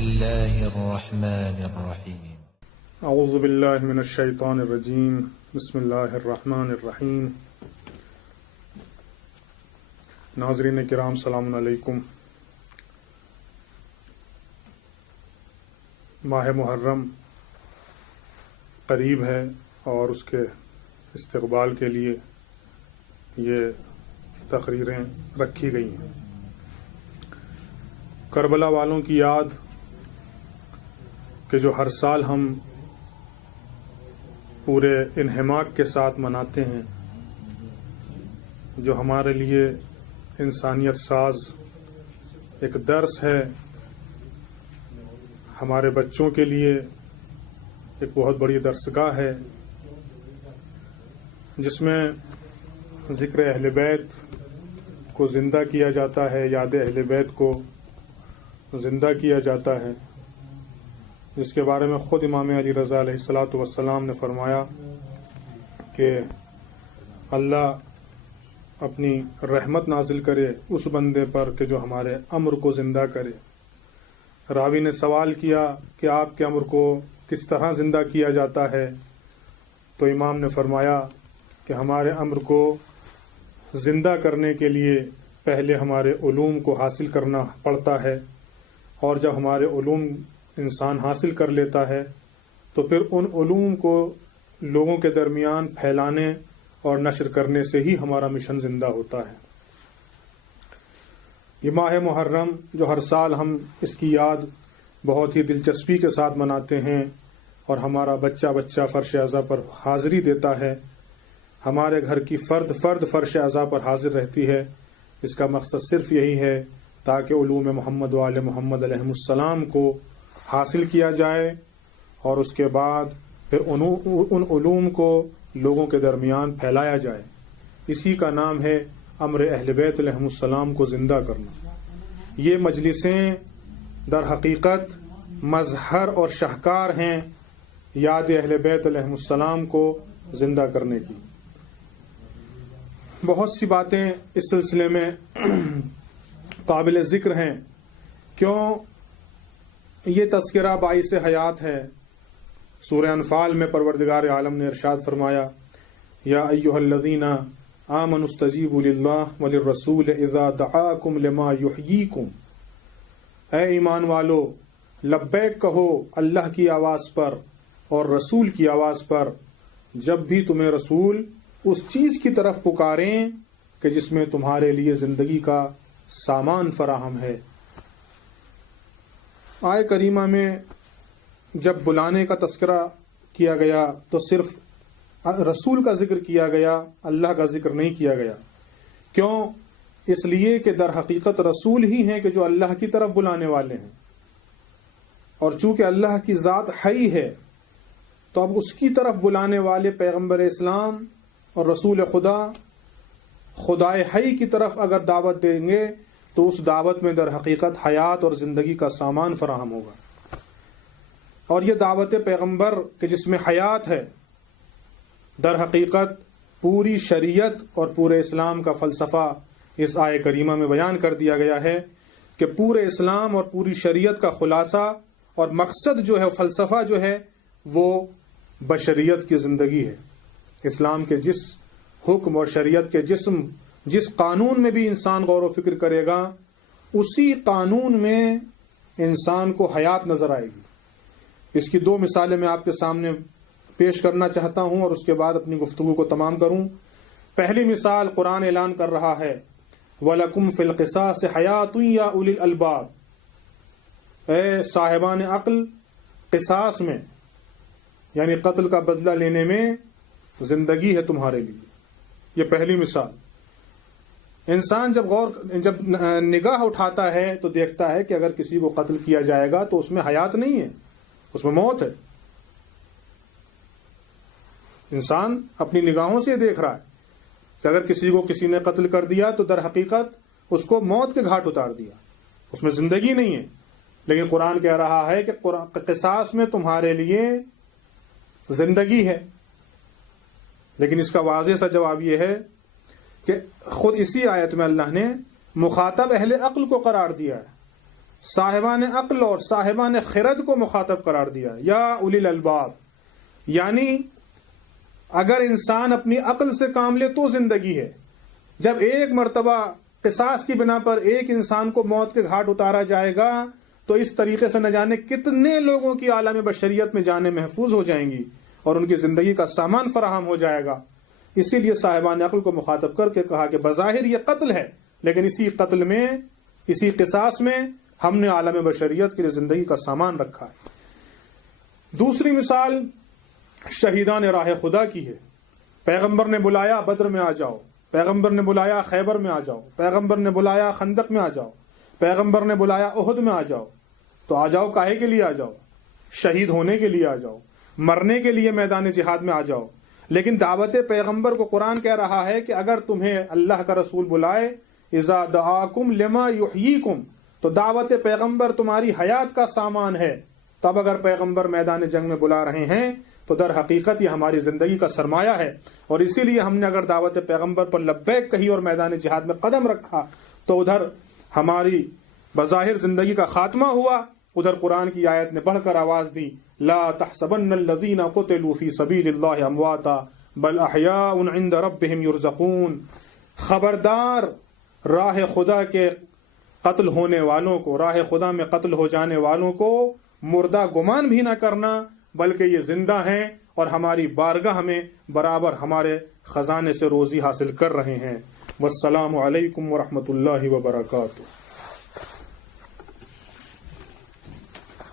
الله الرحمن الرحيم. اعوذ باللہ من الشیطان الرجیم. بسم اللہ الرحمن الرحیم. ناظرین کرام سلام علیکم. ماہ محرم قریب ہے اور اس کے استقبال کے لیے یہ تقریریں رکھی گئی ہیں. کربلا والوں کی یاد کہ جو ہر سال ہم پورے انہماک کے ساتھ مناتے ہیں، جو ہمارے لیے انسانیت ساز ایک درس ہے، ہمارے بچوں کے لیے ایک بہت بڑی درسگاہ ہے، جس میں ذکر اہل بیت کو زندہ کیا جاتا ہے، یاد اہل بیت کو زندہ کیا جاتا ہے، جس کے بارے میں خود امام علی رضا علیہ الصلاۃ والسلام نے فرمایا کہ اللہ اپنی رحمت نازل کرے اس بندے پر کہ جو ہمارے امر کو زندہ کرے. راوی نے سوال کیا کہ آپ کے امر کو کس طرح زندہ کیا جاتا ہے؟ تو امام نے فرمایا کہ ہمارے امر کو زندہ کرنے کے لیے پہلے ہمارے علوم کو حاصل کرنا پڑتا ہے، اور جب ہمارے علوم انسان حاصل کر لیتا ہے تو پھر ان علوم کو لوگوں کے درمیان پھیلانے اور نشر کرنے سے ہی ہمارا مشن زندہ ہوتا ہے. یہ ماہ محرم جو ہر سال ہم اس کی یاد بہت ہی دلچسپی کے ساتھ مناتے ہیں اور ہمارا بچہ بچہ فرش اعضا پر حاضری دیتا ہے، ہمارے گھر کی فرد فرد فرش اعضا پر حاضر رہتی ہے، اس کا مقصد صرف یہی ہے تاکہ علوم محمد و آل محمد علیہ السلام کو حاصل کیا جائے اور اس کے بعد پھر ان علوم کو لوگوں کے درمیان پھیلایا جائے. اسی کا نام ہے امر اہل بیت علیہ السلام کو زندہ کرنا. یہ مجلسیں در حقیقت مظہر اور شاہکار ہیں یاد اہل بیت علیہ السلام کو زندہ کرنے کی. بہت سی باتیں اس سلسلے میں قابل ذکر ہیں. کیوں یہ تذکرہ باعث حیات ہے؟ سورہ انفال میں پروردگار عالم نے ارشاد فرمایا، یا ایھا الذین آمنوا استجیبوا للہ وللرسول اذا دعاکم لما یحییکم. اے ایمان والو، لبیک کہو اللہ کی آواز پر اور رسول کی آواز پر جب بھی تمہیں رسول اس چیز کی طرف پکاریں کہ جس میں تمہارے لیے زندگی کا سامان فراہم ہے. آیہ کریمہ میں جب بلانے کا تذکرہ کیا گیا تو صرف رسول کا ذکر کیا گیا، اللہ کا ذکر نہیں کیا گیا. کیوں؟ اس لیے کہ در حقیقت رسول ہی ہیں کہ جو اللہ کی طرف بلانے والے ہیں، اور چونکہ اللہ کی ذات حی ہے تو اب اس کی طرف بلانے والے پیغمبر اسلام اور رسول خدا خدائے حی کی طرف اگر دعوت دیں گے تو اس دعوت میں در حقیقت حیات اور زندگی کا سامان فراہم ہوگا. اور یہ دعوت پیغمبر کہ جس میں حیات ہے، در حقیقت پوری شریعت اور پورے اسلام کا فلسفہ اس آیہ کریمہ میں بیان کر دیا گیا ہے کہ پورے اسلام اور پوری شریعت کا خلاصہ اور مقصد جو ہے، فلسفہ جو ہے، وہ بشریت کی زندگی ہے. اسلام کے جس حکم اور شریعت کے جس قانون میں بھی انسان غور و فکر کرے گا، اسی قانون میں انسان کو حیات نظر آئے گی. اس کی دو مثالیں میں آپ کے سامنے پیش کرنا چاہتا ہوں اور اس کے بعد اپنی گفتگو کو تمام کروں. پہلی مثال قرآن اعلان کر رہا ہے، وَلَكُمْ فِي الْقِصَاصِ حَيَاةٌ يَا أُولِي الْأَلْبَابِ. اے صاحبان عقل، قصاص میں یعنی قتل کا بدلہ لینے میں زندگی ہے تمہارے لیے. یہ پہلی مثال. انسان جب نگاہ اٹھاتا ہے تو دیکھتا ہے کہ اگر کسی کو قتل کیا جائے گا تو اس میں حیات نہیں ہے، اس میں موت ہے. انسان اپنی نگاہوں سے دیکھ رہا ہے کہ اگر کسی نے قتل کر دیا تو در حقیقت اس کو موت کے گھاٹ اتار دیا، اس میں زندگی نہیں ہے. لیکن قرآن کہہ رہا ہے کہ قصاص میں تمہارے لیے زندگی ہے. لیکن اس کا واضح سا جواب یہ ہے کہ خود اسی آیت میں اللہ نے مخاطب اہل عقل کو قرار دیا ہے صاحبان عقل اور صاحبان خرد کو مخاطب قرار دیا، یا اولی الالباب، یعنی اگر انسان اپنی عقل سے کام لے تو زندگی ہے. جب ایک مرتبہ قصاص کی بنا پر ایک انسان کو موت کے گھاٹ اتارا جائے گا تو اس طریقے سے نہ جانے کتنے لوگوں کی عالم بشریت میں جانیں محفوظ ہو جائیں گی اور ان کی زندگی کا سامان فراہم ہو جائے گا. اسی لیے صاحبان عقل کو مخاطب کر کے کہا کہ بظاہر یہ قتل ہے، لیکن اسی قتل میں، اسی قصاص میں ہم نے عالم بشریت کے لیے زندگی کا سامان رکھا ہے. دوسری مثال شہیدان راہ خدا کی ہے. پیغمبر نے بلایا بدر میں آ جاؤ، پیغمبر نے بلایا خیبر میں آ جاؤ، پیغمبر نے بلایا خندق میں آ جاؤ، پیغمبر نے بلایا احد میں آ جاؤ. تو آ جاؤ، کاہے کے لیے آ جاؤ؟ شہید ہونے کے لیے آ جاؤ، مرنے کے لیے میدان جہاد میں آ جاؤ. لیکن دعوت پیغمبر کو قرآن کہہ رہا ہے کہ اگر تمہیں اللہ کا رسول بلائے اذا دعاکم لما یحییکم، تو دعوت پیغمبر تمہاری حیات کا سامان ہے. تب اگر پیغمبر میدان جنگ میں بلا رہے ہیں تو در حقیقت یہ ہماری زندگی کا سرمایہ ہے، اور اسی لیے ہم نے اگر دعوت پیغمبر پر لبیک کہی اور میدان جہاد میں قدم رکھا تو ادھر ہماری بظاہر زندگی کا خاتمہ ہوا، ادھر قرآن کی آیت نے بڑھ کر آواز دی لا تحسبن الذین قتلوا فی سبیل اللہ امواتا بل احیاء عند ربهم یرزقون. خبردار، راہ خدا کے قتل ہونے والوں کو، راہ خدا میں قتل ہو جانے والوں کو مردہ گمان بھی نہ کرنا، بلکہ یہ زندہ ہیں اور ہماری بارگاہ میں برابر ہمارے خزانے سے روزی حاصل کر رہے ہیں. والسلام علیکم ورحمۃ اللہ وبرکاتہ.